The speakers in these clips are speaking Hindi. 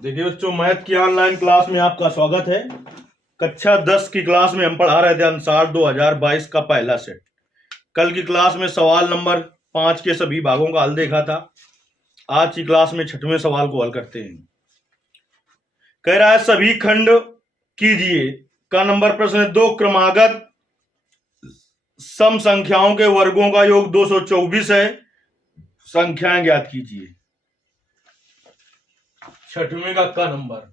देखिए बच्चों, मैथ की ऑनलाइन क्लास में आपका स्वागत है। कक्षा 10 की क्लास में हम पढ़ा रहे थे अनुसार 2022 का पहला सेट। कल की क्लास में सवाल नंबर 5 के सभी भागों का हल देखा था। आज की क्लास में 6वें सवाल को हल करते हैं। कह रहा है सभी खंड कीजिए का नंबर प्रश्न है। दो क्रमागत सम संख्याओं के वर्गों का योग 224 है। संख्याएं ज्ञात कीजिए। 6वें का नंबर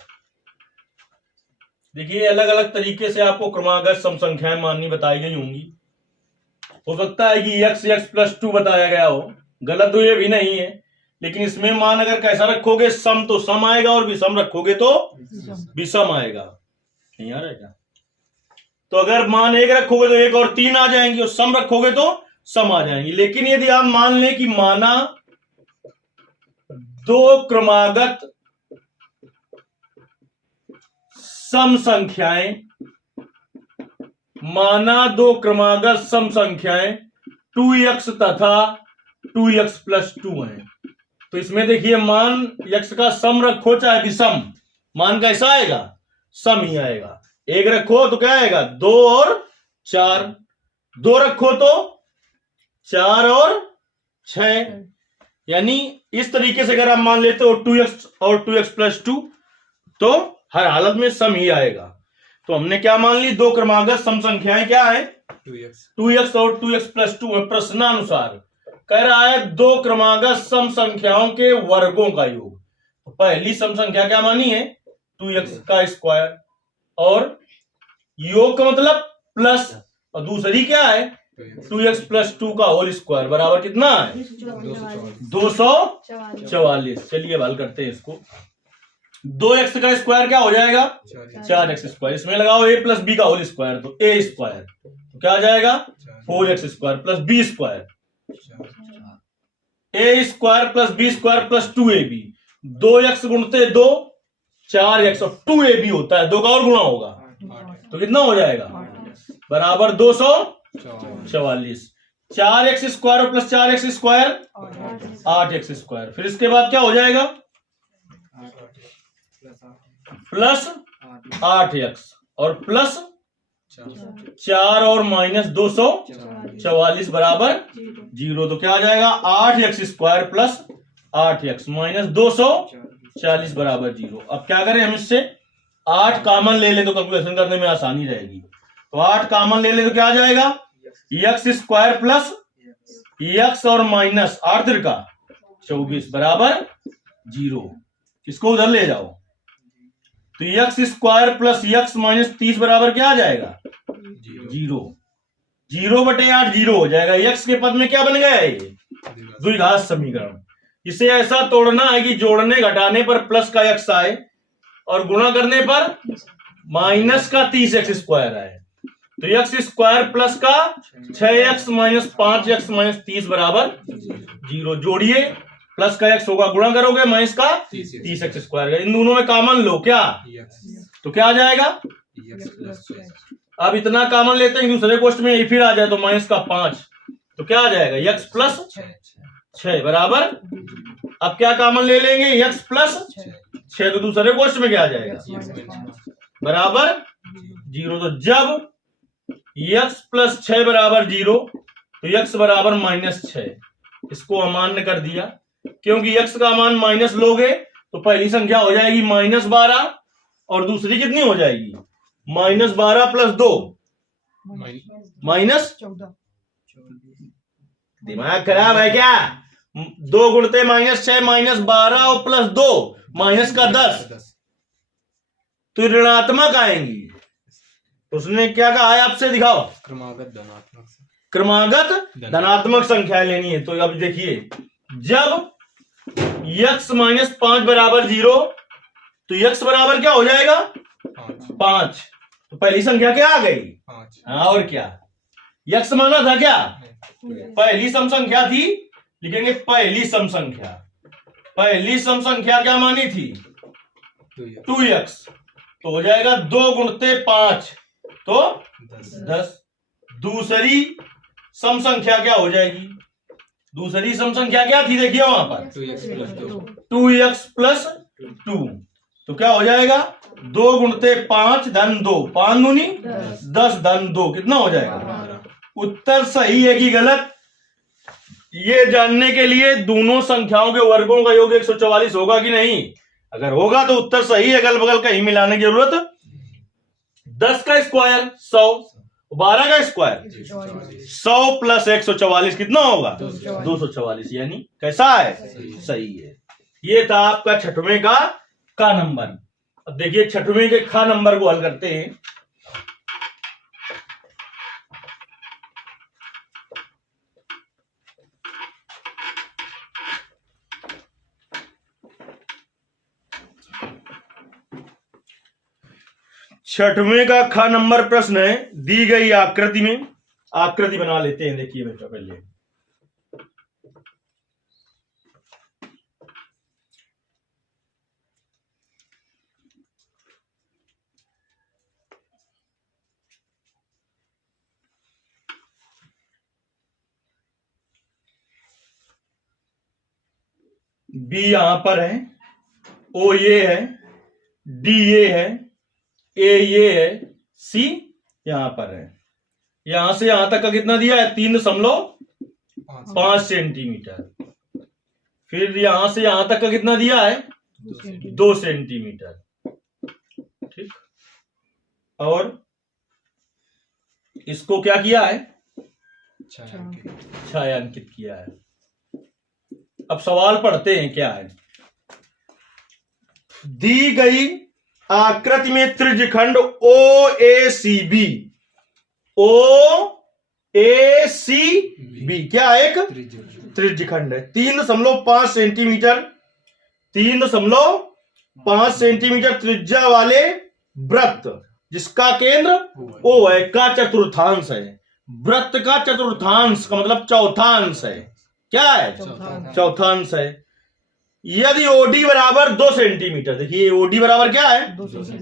देखिए, अलग अलग तरीके से आपको क्रमागत सम संख्याएं माननी बताई गई होंगी। हो सकता है कि x+2 बताया गया हो, गलत तो ये भी नहीं है, लेकिन इसमें मान अगर कैसा रखोगे, सम तो सम आएगा और विषम रखोगे तो विषम आएगा। नहीं आ रहा है क्या? तो अगर मान 1 रखोगे तो 1 और 3 आ जाएंगी, और सम रखोगे तो सम आ जाएंगी। लेकिन यदि आप मान लें कि माना दो क्रमागत सम संख्याएं, माना दो क्रमागत सम संख्याएं 2x तथा 2x+2 हैं, तो इसमें देखिए मान x का सम रखो चाहे विषम, मान कैसा आएगा? सम ही आएगा। 1 रखो तो क्या आएगा? 2 और 4, 2 रखो तो 4 और 6, यानी इस तरीके से अगर आप मान लेते हो 2x और 2x+2 तो हर हालत में सम ही आएगा। तो हमने क्या मान ली? दो क्रमागत सम संख्याएं क्या है? 2x और 2x+2 है। प्रश्नानुसार कह रहा है दो क्रमागत सम संख्याओं के वर्गों का योग। तो पहली सम संख्या क्या मानी है? 2x का स्क्वायर, और योग का मतलब प्लस, और दूसरी क्या है? 2x+2 का होल स्क्वायर बराबर कितना है? 244। चलिए हल करते हैं इसको। 2x का स्क्वायर क्या हो जाएगा? 4x square. इसमें लगाओ a + b का होल स्क्वायर, तो a स्क्वायर, तो क्या आ जाएगा? 4x square + b square, a square + b square + 2ab। 2x गुणते 2 4x और 2ab होता है, 2 का और गुणा होगा तो कितना हो जाएगा? बराबर 244। 4x square + 4x square 8x square. फिर इसके बाद क्या हो जाएगा? प्लस 8x और प्लस 4 और माइनस 244 बराबर 0। तो क्या आ जाएगा? 8x स्क्वायर + 8x माइनस 240 बराबर 0। अब क्या करें हम इससे? 8 कॉमन ले लें तो कैलकुलेशन करने में आसानी रहेगी। तो 8 कॉमन ले लें तो क्या आ जाएगा? x स्क्वायर प्लस x और माइनस 8 तिरका 24 बराबर 0। इसको उधर ले जाओ तो x square plus x minus 30 बराबर क्या आ जाएगा? 0। 0/8 0 हो जाएगा। x के पद में क्या बन गया है? ये द्विघात समीकरण। इसे ऐसा तोड़ना है कि जोड़ने घटाने पर प्लस का x आए और गुणा करने पर माइनस का 30x स्क्वायर आए। तो x स्क्वायर प्लस का 6x माइनस 5x माइनस 30 बराबर 0। जोड़िए, प्लस का x होगा, गुणा करोगे माइनस का 30x स्क्वायर। इन दोनों में कॉमन लो क्या? तो क्या आ जाएगा? अब इतना कॉमन लेते हैं दूसरे क्वेश्चन में फिर आ जाए तो माइनस का 5, तो क्या आ जाएगा? x + 6 बराबर, अब क्या कॉमन ले लेंगे? x + 6, तो दूसरे क्वेश्चन में क्या आ जाएगा? बराबर 0। तो जब x + 6 बराबर 0 तो x बराबर -6। इसको अमान्य कर दिया, क्योंकि x का मान माइनस लोगे तो पहली संख्या हो जाएगी -12 और दूसरी कितनी हो जाएगी? -12 + 2 -14। दिमाग खराब है क्या? 2 गुणते -6 -12 और प्लस 2 माइनस का 10, तो ऋणात्मक आएंगी। तो उसने क्या कहा है आपसे? दिखाओ। क्रमागत धनात्मक संख्या लेनी है। तो अब देखिए, जब x - 5 बराबर 0 तो x बराबर क्या हो जाएगा? 5। तो पहली संख्या क्या आ गई? 5। हाँ, और क्या? x माना था क्या? पहली सम संख्या थी। लिखेंगे पहली सम संख्या। पहली सम संख्या क्या मानी थी? 2x। तो हो जाएगा 2 गुणते 5 तो 10। दूसरी सम संख्या क्या हो जाएगी? दूसरी सम संख्या क्या थी? देखिए वहां पर 2x + 2। तो क्या हो जाएगा 2 गुणते 5 धन 2, 5 दूनी 10 धन 2, कितना हो जाएगा? उत्तर सही है कि गलत, ये जानने के लिए दोनों संख्याओं के वर्गों का योग 144 होगा कि नहीं। अगर होगा तो उत्तर सही है, अगल बगल कहीं मिलाने की जरूरत। 10 का स्क्वायर 100, 12 का स्क्वायर 100 प्लस 144 कितना होगा? 244, यानी कैसा है? सही है। ये था आपका छठवें का नंबर। अब देखिए छठवें के खा नंबर को हल करते हैं। छठवें का खा नंबर प्रश्न है, दी गई आकृति में, आकृति बना लेते हैं। देखिए बेटा पहले बी यहां पर है, ओ ये है, डी ये है, ए ये है, सी यहां पर है। यहां से यहां तक का कितना दिया है? 3.5 सेंटीमीटर। फिर यहां से यहां तक का कितना दिया है? 2 सेंटीमीटर। ठीक, और इसको क्या किया है? छायांकित किया है। अब सवाल पढ़ते हैं क्या है। दी गई आकृति में त्रिज्यखंड OACB, OACB क्या एक त्रिज्यखंड है। 3.5 सेंटीमीटर, 3.5 सेंटीमीटर त्रिज्या वाले वृत्त जिसका केंद्र O है का चतुर्थांश है। वृत्त का चतुर्थांश का मतलब चौथांश है। क्या है? चौथांश है। यदि OD बराबर 2 सेंटीमीटर, देखिए OD बराबर क्या है?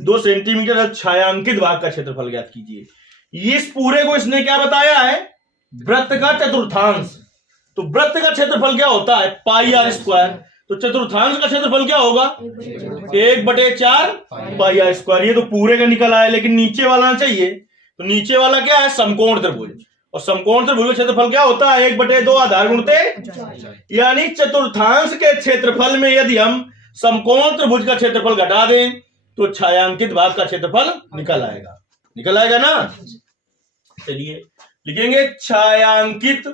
2 सेंटीमीटर। छायांकित भाग का क्षेत्रफल ज्ञात कीजिए। इस पूरे को इसने क्या बताया है? वृत्त का चतुर्थांश। तो वृत्त का क्षेत्रफल क्या होता है? पाई आर स्क्वायर। तो चतुर्थांश का क्षेत्रफल क्या होगा? 1/4 पाई आर स्क्वायर। ये तो पूरे का निकल आया, लेकिन नीचे वाला चाहिए। तो नीचे वाला क्या है? समकोण त्रिभुज। और समकोण त्रिभुज का क्षेत्रफल क्या होता है? 1/2 आधार गुणते, यानी चतुर्थांश के क्षेत्रफल में यदि हम समकोण त्रिभुज का क्षेत्रफल घटा दें तो छायांकित भाग का क्षेत्रफल निकल आएगा। निकल आएगा ना? चलिए लिखेंगे छायांकित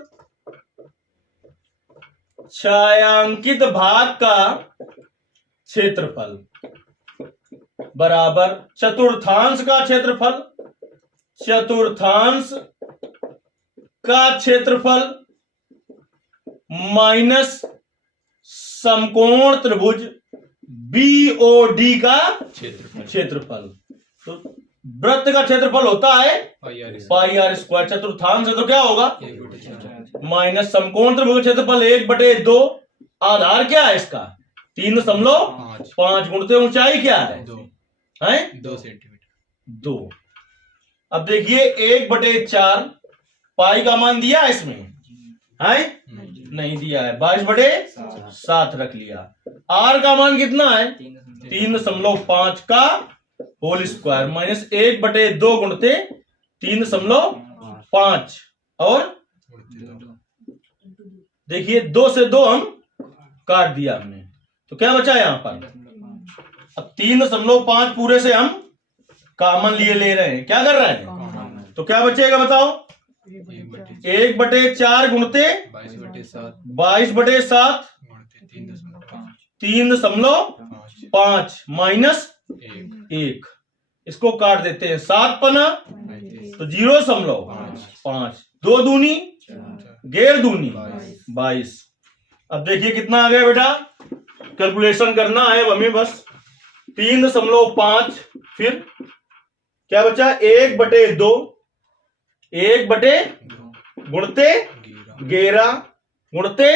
भाग का क्षेत्रफल बराबर चतुर्थांश का क्षेत्रफल, चतुर्थांश का क्षेत्रफल माइनस समकोण त्रिभुज BOD का क्षेत्रफल। तो वृत्त का क्षेत्रफल होता है पाई आर स्क्वायर। चतुर्थांश है तो क्या होगा? माइनस समकोण त्रिभुज का क्षेत्रफल 1/2। आधार क्या है इसका? 3.5 गुणते ऊंचाई क्या है? 2 सेंटीमीटर। 2। अब देखिए 1/4 पाई का मान दिया है इसमें है? नहीं दिया है। 22/7 रख लिया। आर का मान कितना है? 3.5 का होल स्क्वायर माइनस 1/2 गुणते 3.5 और देखिए 2 से 2 हम काट दिया हमने, तो क्या बचा यहां पर? अब 3.5 पूरे से हम कॉमन लिए ले रहे हैं। क्या कर रहे हैं? तो क्या बचेगा बताओ? 1/4 गुणते 22/7 3.5 माइनस 1। इसको काट देते हैं। 7 पना तो 0.5। 2 दूनी गैर दूनी 22। अब देखिए कितना आ गया बेटा? कैलकुलेशन करना है हमें बस। 3.5 फिर क्या बचा? 1/2 गुणते 11 गुणते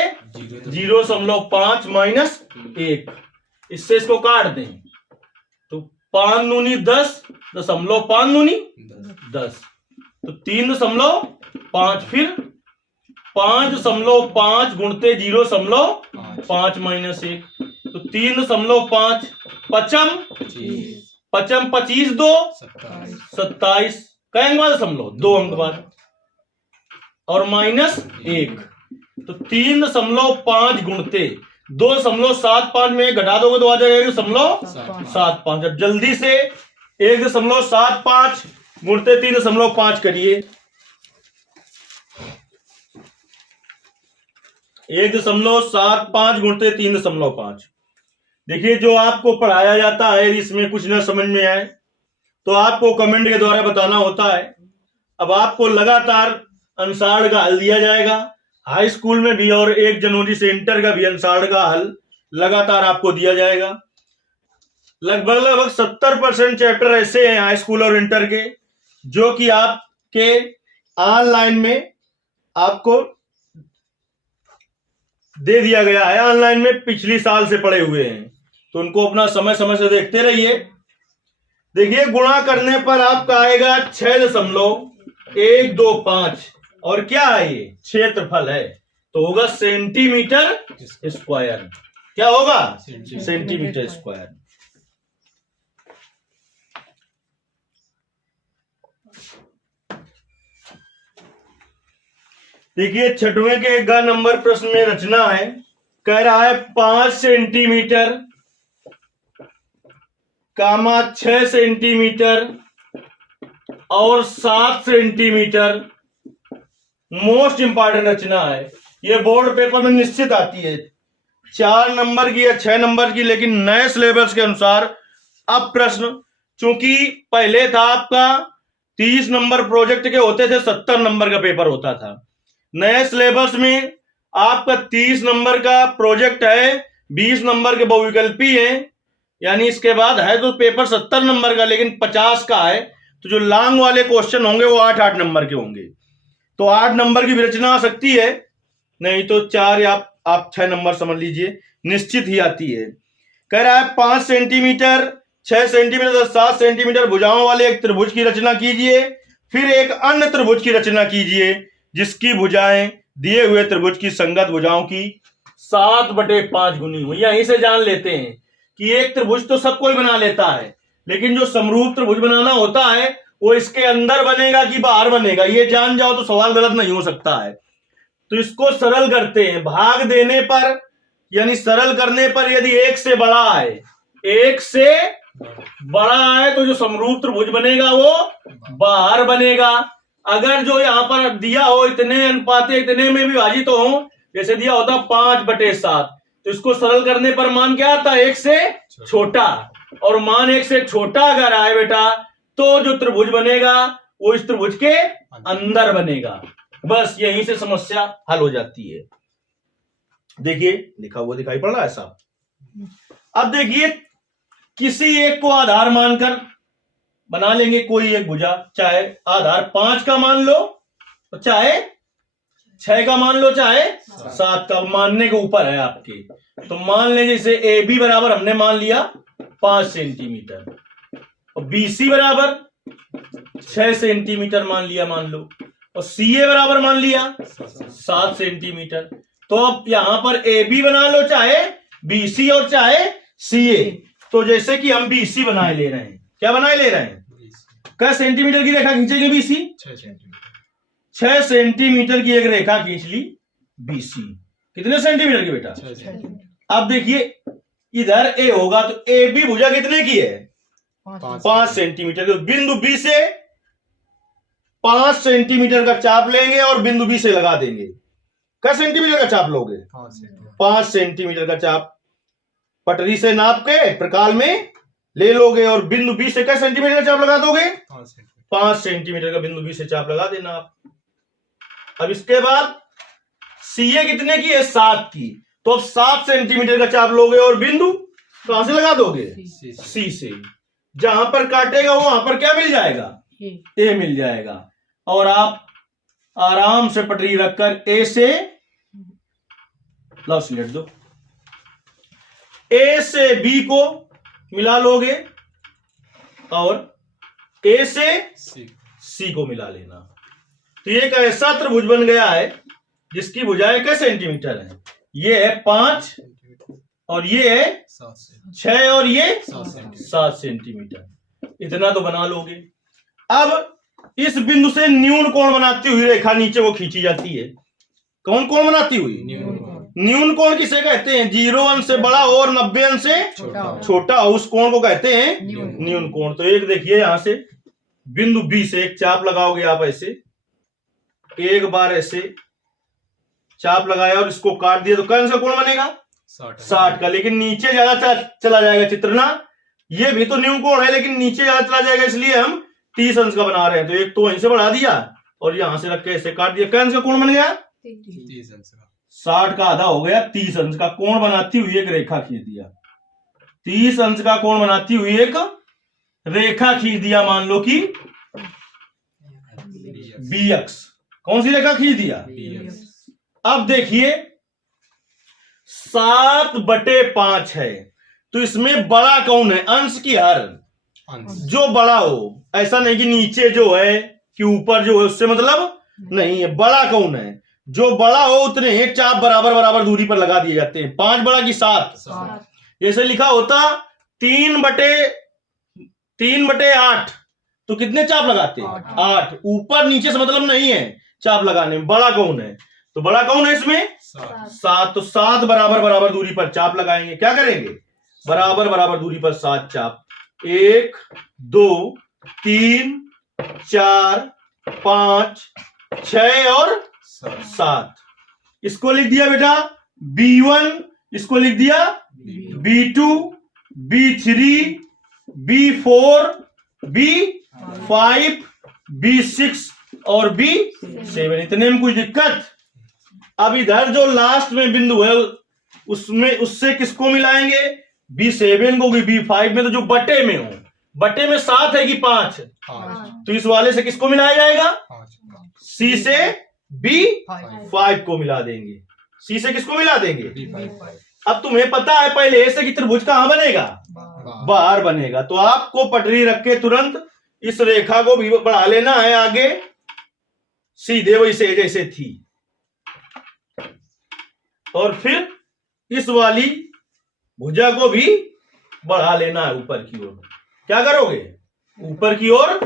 0.5 माइनस 1। इससे इसको काट दें तो 5 दूनी 10, 5 दूनी 10। तो 3.5 फिर 5.5 गुणते 0.5 माइनस 1। तो 3.5 पचम 25 2 27 कई अंक बाद दशमलव 2 अंक बाद और -1 तो 3.5 गुणते 2.75 में घटा दोगे तो आ जाएगा 1.75। अब जल्दी से 1.75 गुणते 3.5 करिए। 1.75 गुणते 3.5। देखिए जो आपको पढ़ाया जाता है इसमें कुछ ना समझ में आए तो आपको कमेंट के द्वारा बताना होता है। अब आपको लगातार अंसाड़ का हल दिया जाएगा हाई स्कूल में भी और 1 जनवरी से इंटर का भी अंसाड़ का हल लगातार आपको दिया जाएगा। लगभग 70% चैप्टर ऐसे हैं हाई स्कूल और इंटर के जो कि आपके ऑनलाइन में आपको दे दिया गया है। ऑनलाइन में पिछली साल से पढ़े हुए हैं तो उनको अपना समय समय से देखते रहिए। देखिए गुणा करने पर आपका आएगा 6.125 और क्या है ये क्षेत्रफल है तो होगा सेंटीमीटर स्क्वायर। क्या होगा सेंटीमीटर स्क्वायर। देखिए 6वें के 1 नंबर प्रश्न में रचना है। कह रहा है 5 सेंटीमीटर कामा 6 सेंटीमीटर और 7 सेंटीमीटर। मोस्ट इंपॉर्टेंट रचना है ये बोर्ड पेपर में निश्चित आती है 4 नंबर की या 6 नंबर की। लेकिन नए सिलेबस के अनुसार अब प्रश्न चूंकि पहले था आपका 30 नंबर प्रोजेक्ट के होते थे 70 नंबर का पेपर होता था। नए सिलेबस में आपका 30 नंबर का प्रोजेक्ट है 20 नंबर के बहुविकल्पी हैं यानी इसके बाद है तो पेपर 70 नंबर का लेकिन 50 का है तो जो लॉन्ग वाले क्वेश्चन होंगे वो 8-8 नंबर के होंगे। तो 8 नंबर की विरचना आ सकती है नहीं तो 4 या आप 6 नंबर समझ लीजिए निश्चित ही आती है। कह रहा है 5 सेंटीमीटर 6 सेंटीमीटर 7 सेंटीमीटर भुजाओं वाले एक त्रिभुज की रचना कीजिए। फिर एक अन्य त्रिभुज की रचना कीजिए जिसकी भुजाएं दिए हुए त्रिभुज की संगत भुजाओं की 7/5 गुनी हो। यहीं से जान लेते हैं कि एक त्रिभुज तो सब कोई बना लेता है लेकिन जो समरूप त्रिभुज बनाना होता है वो इसके अंदर बनेगा कि बाहर बनेगा ये जान जाओ तो सवाल गलत नहीं हो सकता है। तो इसको सरल करते हैं। भाग देने पर यानी सरल करने पर यदि 1 से बड़ा है 1 से बड़ा है तो जो समरूप त्रिभुज बनेगा वो बाहर बनेगा। अगर जो यहाँ पर दिया हो इतने अनुपात इतने में विभाजित हो जैसे दिया होता 5/7 तो इसको सरल करने पर मान क्या आता है 1 से छोटा और मान 1 से छोटा अगर आए बेटा तो जो त्रिभुज बनेगा वो इस त्रिभुज के अंदर बनेगा। बस यहीं से समस्या हल हो जाती है। देखिए लिखा हुआ दिखाई पड़ रहा है साहब। अब देखिए किसी एक को आधार मानकर बना लेंगे कोई एक भुजा चाहे आधार 5 का मान लो चाहे 6 का मान लो चाहे 7 का मानने के ऊपर है आपके। तो मान लेंगे जैसे ए बी बराबर हमने मान लिया 5 सेंटीमीटर और बी सी बराबर 6 सेंटीमीटर मान लिया मान लो और सी ए बराबर मान लिया 7 सेंटीमीटर। तो अब यहां पर ए बी बना लो चाहे बी सी और चाहे सी ए। तो जैसे कि हम बी सी बनाए ले रहे हैं क्या बनाए ले रहे हैं क्या सेंटीमीटर की रेखा खींचेंगे बीसी 6 सेंटीमीटर की एक रेखा खींच ली बीसी। कितने सेंटीमीटर की बेटा 6। अब देखिए इधर ए होगा तो ए बी भुजा कितने की है 5 सेंटीमीटर। तो बिंदु बी से 5 सेंटीमीटर का चाप लेंगे और बिंदु बी से लगा देंगे। क्या सेंटीमीटर का चाप लोगे 5 सेंटीमीटर का चाप पटरी से नाप के प्रकाल में ले लोगे और बिंदु बी से क्या सेंटीमीटर का चाप लगा दोगे 5 सेंटीमीटर का बिंदु बी से चाप लगा देना आप। अब इसके बाद सीए कितने की है 7 की तो अब 7 सेंटीमीटर का चाप लोगे और बिंदु कहां से लगा दोगे सी से। जहां पर काटेगा वहां पर क्या मिल जाएगा ए मिल जाएगा और आप आराम से पटरी रखकर ए से लो सिलेट दो ए से बी को मिला लोगे और ए से सी को मिला लेना। तो ये एक ऐसा त्रिभुज बन गया है जिसकी भुजाएं क्या सेंटीमीटर है। ये है 5 और ये है 6 और ये 7 सेंटीमीटर। इतना तो बना लोगे। अब इस बिंदु से न्यून कोण बनाती हुई रेखा नीचे को खींची जाती है। कौन कोण बनाती हुई? न्यून कोण किसे कहते हैं? 0 अंश से बड़ा और 90 अंश से छोटा, उस कोण को कहते हैं न्यून कोण। तो एक देखिए यहां से बिंदु बी से एक चाप लगाओगे आप ऐसे, एक बार ऐसे चाप लगाया और इसको काट दिया तो कौन सा कोण बनेगा? 60 का। लेकिन नीचे ज्यादा चला जाएगा चित्रना, ये भी तो न्यून कोण है लेकिन नीचे ज्यादा चला जाएगा, इसलिए हम 30 अंश का बना रहे हैं। तो एक तो वहीं से बढ़ा दिया और यहां से रख के ऐसे काट दिया। कौन सा कोण बन गया? 30 अंश का। 60 का आधा हो गया 30 अंश का कोण बनाती हुई एक रेखा खींच दिया। 30 अंश का कोण बनाती हुई एक रेखा खींच दिया, मान लो कि BX। कौन सी रेखा खींच दिया? अब देखिए 7/5 है, तो इसमें बड़ा कौन है? अंश की हर जो बड़ा हो, ऐसा नहीं कि नीचे जो है कि ऊपर जो है उससे मतलब नहीं है। बड़ा कौन है? जो बड़ा हो उतने एक चाप बराबर बराबर दूरी पर लगा दिए जाते हैं। 5 बड़ा की 7, जैसे लिखा होता 3/8, तो कितने चाप लगाते हैं? 8। ऊपर नीचे से मतलब नहीं है चाप लगाने में। बड़ा कौन है? तो बड़ा कौन है इसमें? 7। तो 7 बराबर बराबर दूरी पर चाप लगाएंगे। क्या करेंगे? बराबर बराबर दूरी पर 7 चाप। 1 2 3 4 5 6 और 7। इसको लिख दिया बेटा B1, इसको लिख दिया B2, B3, B4, B5, B6 और B7। इतने में कोई दिक्कत? अब इधर जो लास्ट में बिंदु है उसमें उससे किसको मिलाएंगे? B7 को भी। B5 में तो जो बटे में हो, बटे में 7 है कि 5, तो इस वाले से किसको मिलाया जाएगा? C से B5 को मिला देंगे। C से किसको मिला देंगे? अब तुम्हें पता है पहले ऐसे कि त्रिभुज कहां बनेगा? बाहर बनेगा। तो आपको पटरी रख के तुरंत इस रेखा को भी बढ़ा लेना है आगे, सीधे वैसे जैसे थी, और फिर इस वाली भुजा को भी बढ़ा लेना है ऊपर की ओर। क्या करोगे? ऊपर की ओर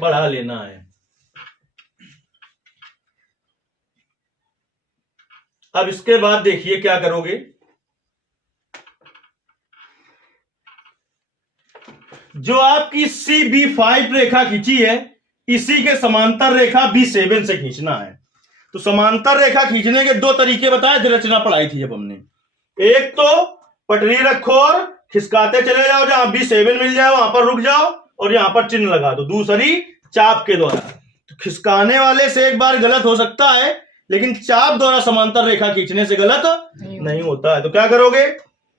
बढ़ा लेना है। अब इसके बाद देखिए क्या करोगे। जो आपकी CB5 रेखा खींची है, इसी के समांतर रेखा B7 से खींचना है। तो समांतर रेखा खींचने के 2 तरीके बताए थे, रचना पढ़ाई थी जब हमने। एक तो पटरी रखो और खिसकाते चले जाओ, जहां B7 मिल जाए वहां पर रुक जाओ और यहां पर चिन्ह लगा दो। दूसरी चाप के द्वारा। तो खिसकाने वाले से एक बार गलत हो सकता है, लेकिन चाप द्वारा समांतर रेखा खींचने से गलत नहीं होता है। तो क्या करोगे?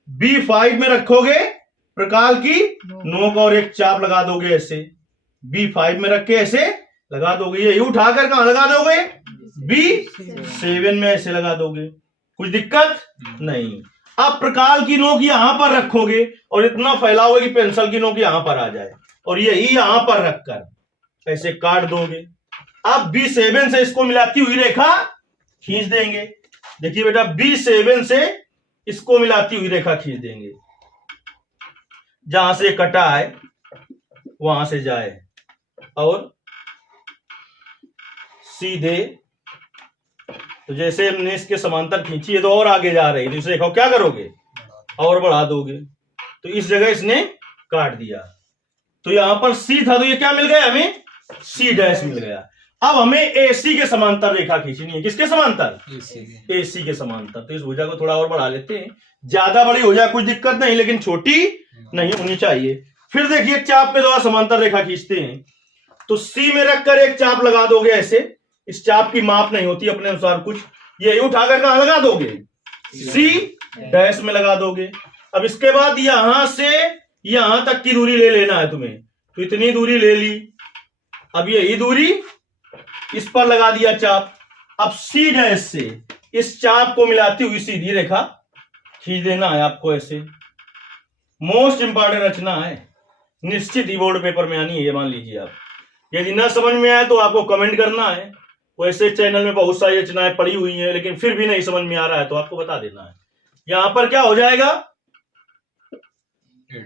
B5 में रखोगे प्रकाल की नोक और एक चाप लगा दोगे ऐसे। B5 में रख के ऐसे लगा दोगे। ये उठाकर कहां लगा दोगे? B7 में ऐसे लगा दोगे। कुछ दिक्कत नहीं। अब प्रकाल की नोक यहां पर रखोगे और इतना फैलाओगे कि पेंसिल की नोक यहां पर आ जाए, और यही यहां पर रखकर ऐसे काट दोगे। अब B7 से इसको मिलाती हुई रेखा खींच देंगे। देखिए बेटा B7 से इसको मिलाती हुई रेखा खींच देंगे, जहां से कटा है वहां से जाए और सीधे। तो जैसे हमने इसके समांतर खींची है तो और आगे जा रही है, तो इसे देखो क्या करोगे? और बढ़ा दोगे। तो इस जगह इसने काट दिया। तो यहां पर C था, तो ये क्या मिल गया हमें? C' मिल गया। अब हमें AC के समांतर रेखा खींचनी है। किसके समांतर? AC के समांतर। तो इस भुजा को थोड़ा और बढ़ा लेते हैं। ज्यादा बड़ी हो जाए कुछ दिक्कत नहीं, लेकिन छोटी नहीं होनी चाहिए। फिर देखिए चाप के द्वारा समांतर रेखा खींचते हैं। तो C में रखकर एक चाप लगा दोगे ऐसे। इस चाप की माप नहीं होती अपने अनुसार कुछ, ये उठाकर कहां लगा दोगे? C' में लगा दोगे। अब इसके बाद यहां से यहां तक की दूरी ले लेना है तुम्हें। तो इतनी दूरी ले ली। अब यही दूरी इस पर लगा दिया चाप। अब C' से इस चाप को मिलाती हुई सीधी रेखा खींच देना है आपको ऐसे। मोस्ट इंपॉर्टेंट रचना है, निश्चित ही बोर्ड पेपर में आनी है, मान लीजिए आप। यदि ना समझ में आए तो आपको कमेंट करना है। वैसे चैनल में बहुत सारी रचनाएं पड़ी हुई हैं, लेकिन फिर भी नहीं समझ में आ रहा है तो आपको बता देना है। यहां पर क्या हो जाएगा?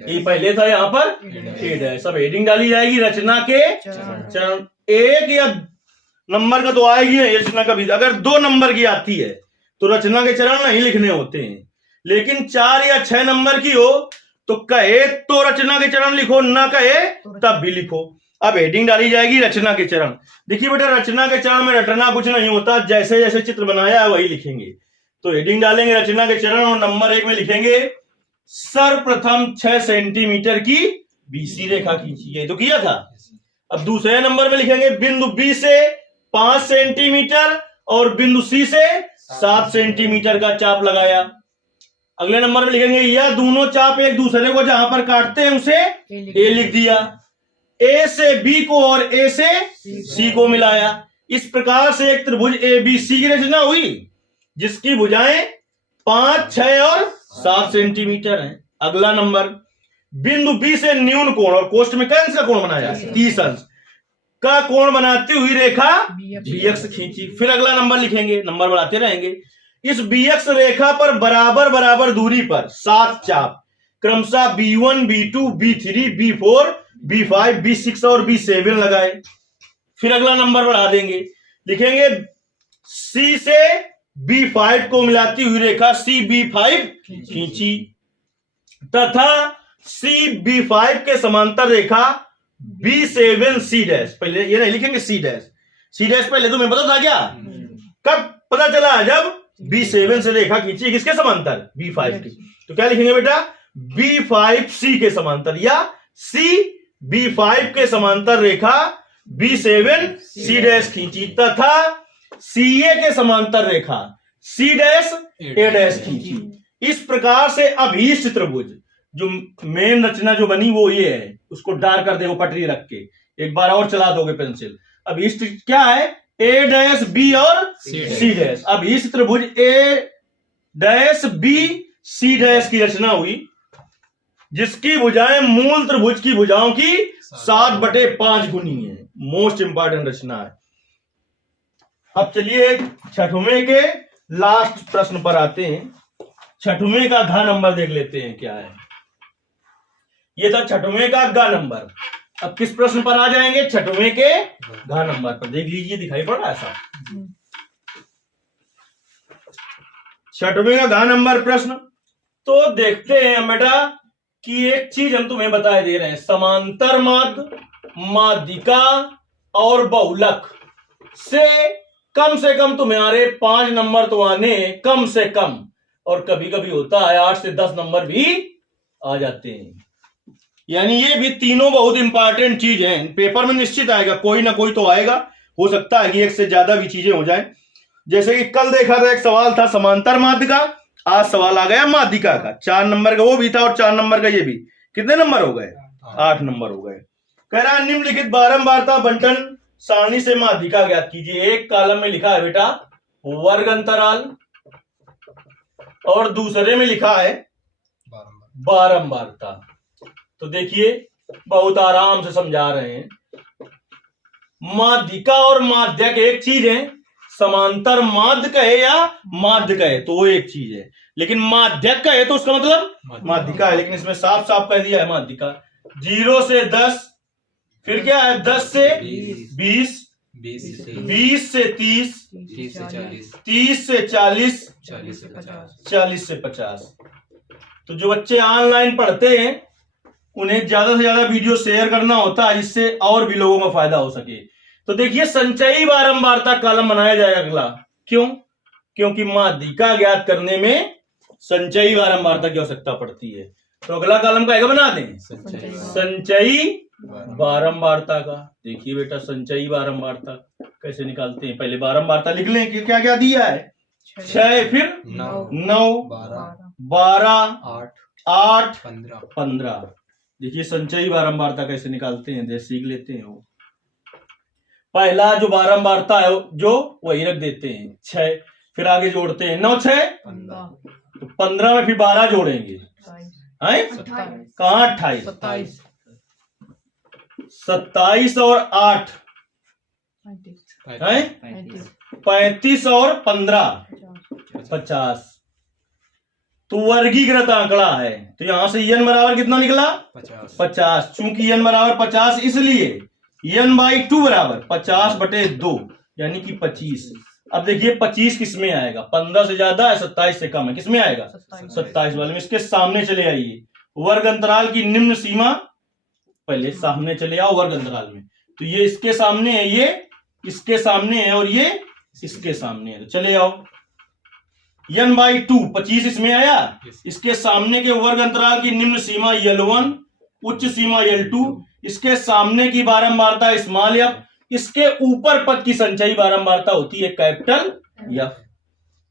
ये पहले था यहाँ पर ए डैश। अब हेडिंग डाली जाएगी रचना के चरण। एक या नंबर का तो आएगी नहीं रचना का भी, अगर 2 नंबर की आती है तो रचना के चरण नहीं लिखने होते हैं, लेकिन 4 या 6 नंबर की हो तो कहे तो रचना के चरण लिखो, ना कहे तब भी लिखो। अब हेडिंग डाली जाएगी रचना के चरण। देखिए बेटा रचना के चरण में रटना कुछ नहीं होता, जैसे जैसे चित्र बनाया है वही लिखेंगे। तो हेडिंग डालेंगे रचना के चरण और नंबर 1 में लिखेंगे सर्वप्रथम 6 सेंटीमीटर की बीसी रेखा खींचिए, तो किया था। अब दूसरे नंबर में लिखेंगे बिंदु बी से 5 सेंटीमीटर और बिंदु सी से 7 सेंटीमीटर का चाप लगाया। अगले नंबर में लिखेंगे यह दोनों चाप एक दूसरे को जहां पर काटते हैं उसे ए लिख दिया। ए से बी को और ए से सी को मिलाया। इस प्रकार से एक त्रिभुज ए बी सी की रचना हुई जिसकी भुजाएं 5, 6 और 7 सेंटीमीटर है। अगला नंबर बिंदु बी से न्यून कोण और कोष्ठ में कैंस का कोण बनाया 30 अंश का कोण बनाती हुई रेखा बीएक्स खींची। फिर अगला नंबर लिखेंगे, नंबर बढ़ाते रहेंगे। इस बीएक्स रेखा पर बराबर बराबर दूरी पर 7 चाप क्रमशः B1, B2, B3, B4, B5, B6 और B7 लगाए। फिर अगला नंबर बढ़ा देंगे, लिखेंगे C से B5 को मिलाती हुई रेखा CB5 खींची तथा CB5 के समांतर रेखा B7C डैश। पहले ये नहीं लिखेंगे C डैश पहले तुम्हें पता था क्या? कब पता चला? जब B7 से रेखा खींची किसके समांतर? B5 की। तो क्या लिखेंगे बेटा? B5C के समांतर या CB5 के समांतर रेखा B7C डैश खींची तथा CA के समांतर रेखा C डैश A डैश खींची। इस प्रकार से अभीष्ट त्रिभुज जो मेन रचना जो बनी वो ये है, उसको डार कर देखो पटरी रख के, एक बार और चला दोगे पेंसिल। अभीष्ट क्या है? A डैश B और C डैश। अभीष्ट त्रिभुज A dash B C dash की रचना हुई जिसकी भुजाएं मूल त्रिभुज की भुजाओं की 7/5 गुनी है। मोस्ट इंपॉर्टेंट रचना है। अब चलिए 6वें के लास्ट प्रश्न पर आते हैं। 6वें का घ नंबर देख लेते हैं क्या है। ये था 6वें का घ नंबर। अब किस प्रश्न पर आ जाएंगे? 6वें के घ नंबर पर। देख लीजिए, दिखाई पड़ रहा है साहब? 6वें का घ नंबर प्रश्न। तो देखते हैं बेटा कि एक चीज हम तुम्हें बताए दे रहे हैं, समांतर माध्य, माध्यिका और बहुलक से कम तुम्हारे 5 नंबर तो आने कम से कम, और कभी कभी होता है 8 से 10 नंबर भी आ जाते हैं। यानी ये भी तीनों बहुत इंपॉर्टेंट चीज हैं। पेपर में निश्चित आएगा, कोई ना कोई तो आएगा। हो सकता है कि एक से ज्यादा भी चीजें हो जाएं। जैसे कि कल देखा था, एक सवाल था समांतर माध्य का, आज सवाल आ गया माध्यिका का। 4 नंबर का वो भी था और 4 नंबर का ये भी। कितने नंबर हो गए? 8 नंबर हो गए। कह रहा है निम्नलिखित बारंबारता बंटन सारणी से माध्यिका ज्ञात कीजिए। एक कॉलम में लिखा है बेटा वर्ग अंतराल और दूसरे में लिखा है बारंबारता। तो देखिए बहुत आराम से समझा रहे हैं। माध्यिका और माध्यक एक चीज है, समांतर माध्य कहे या माध्य कहे तो वो एक चीज है, लेकिन माध्यक कहे तो उसका मतलब माध्यिका है। लेकिन इसमें साफ साफ कह दिया है माध्यिका। 0 से 10, फिर क्या है? 10 से 20, 20 से 30, 30 से 40, 40 से 50। तो जो बच्चे ऑनलाइन पढ़ते हैं उन्हें ज्यादा से ज्यादा वीडियो शेयर करना होता है जिससे और भी लोगों का फायदा हो सके। तो देखिए संचयी बारंबारता कॉलम बनाया जाएगा अगला। क्यों? क्योंकि माध्यिका ज्ञात करने में संचयी बारंबारता की आवश्यकता पड़ती है। तो अगला कॉलम का बना दें संचयी बारंबारता का। देखिए बेटा संचयी बारंबारता कैसे निकालते हैं। पहले बारंबारता लिख लें कि क्या क्या दिया है। 6, फिर 9, 12, 8, 15। देखिए संचयी बारंबारता कैसे निकालते हैं, सीख लेते हैं। वो पहला जो बारंबारता है जो वही रख देते हैं 6, फिर आगे जोड़ते हैं 9, 6, तो 15 में फिर 12 जोड़ेंगे, कहाँ 28, 27 और 8 35 और 15 50। तो वर्गीकृत आंकड़ा है, तो यहां से n बराबर कितना निकला 50। चूंकि n बराबर 50 इसलिए n/2 बराबर 50/2 यानी कि 25। अब देखिए 25 किस में आएगा, 15 से ज्यादा है, 27 से कम है, किस में आएगा 27 वाले में। इसके सामने चले आइए, वर्ग अंतराल की निम्न सीमा, पहले सामने चले आओ वर्ग अंतराल में, तो ये इसके सामने है, ये इसके सामने है और ये इसके सामने है, तो चले आओ। n/2 25 इसमें आया, इसके सामने के वर्ग अंतराल की निम्न सीमा L1, उच्च सीमा L2, इसके सामने की बारंबारता स्मॉल f, इसके ऊपर पद की संचयी बारंबारता होती है कैपिटल F।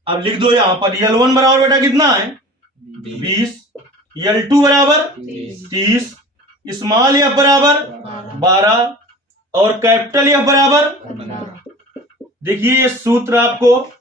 अब लिख दो यहां पर L1 बराबर बेटा कितना है 20, L2 बराबर 30, स्मॉल f बराबर 12 और कैपिटल F बराबर। देखिए ये सूत्र आपको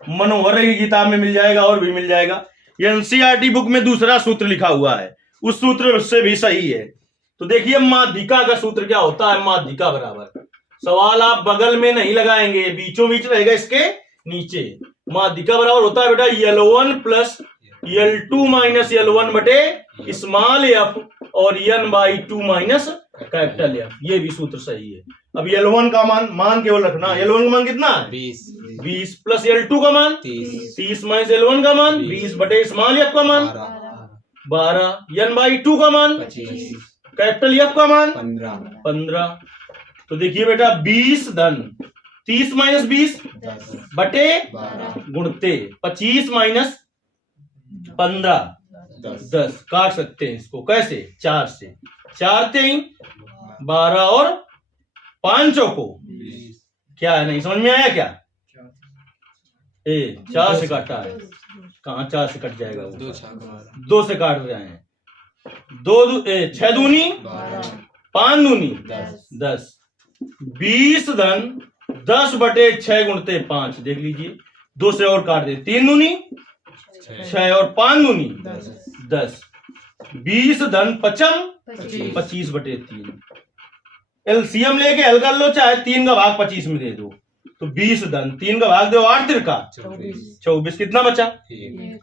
मनोहर की किताब में मिल जाएगा और भी मिल जाएगा। एनसीईआरटी बुक में दूसरा सूत्र लिखा हुआ है, उस सूत्र से भी सही है। तो देखिए माध्यिका का सूत्र क्या होता है, माध्यिका बराबर, सवाल आप बगल में नहीं लगाएंगे, बीचों बीच रहेगा इसके नीचे। माध्यिका बराबर होता है बेटा L1 plus L2 minus L1 बटे स्मॉल f और n/2 माइनस कैपिटल F। ये भी सूत्र सही है। अब L1 का मान केवल रखना, L1 का मान कितना है 20 प्लस L2 का मान 30 माइनस L1 का मान 20 बटे स्मॉल f का मान 12, n/2 का मान कैपिटल F का मान 15। तो देखिए बेटा 20 धन 30 माइनस 20 बटे गुणते 25 माइनस 15 10, काट सकते हैं इसको कैसे, 4 से, 4 3 12 और 5 को क्या है, नहीं समझ में आया क्या, 4 से काटा है, कहाँ 4 से कट जाएगा, 2 से काट रहे हैं, 6 दूनी 5 दूनी 10, 20 धन 10 बटे 6 गुणते 5, देख लीजिए 2 से और काट दे, 3 दूनी 6 और 5 दूनी 10, 20 धन 25 बटे 3। एलसीएम लेके हल कर लो, चाहे 3 का भाग 25 में दे दो, तो 20 धन 3 का भाग दो 8 तिरका 24, कितना बचा,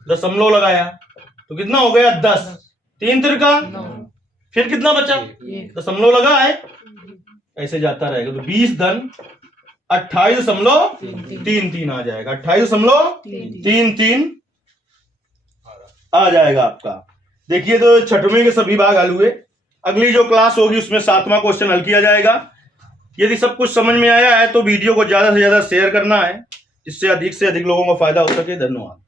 दशमलव लगाया तो कितना हो गया 10, 3 तिरका, फिर कितना बचा, दशमलव लगा है, ऐसे जाता रहेगा। तो 20 धन 28.33 आ जाएगा, 28.33 आ जाएगा आपका। देखिए तो छठवें के सभी भाग हल हुए। अगली जो क्लास होगी उसमें 7वां क्वेश्चन हल किया जाएगा। यदि सब कुछ समझ में आया है तो वीडियो को ज्यादा से ज्यादा शेयर करना है, जिससे अधिक से अधिक लोगों को फायदा हो सके। धन्यवाद।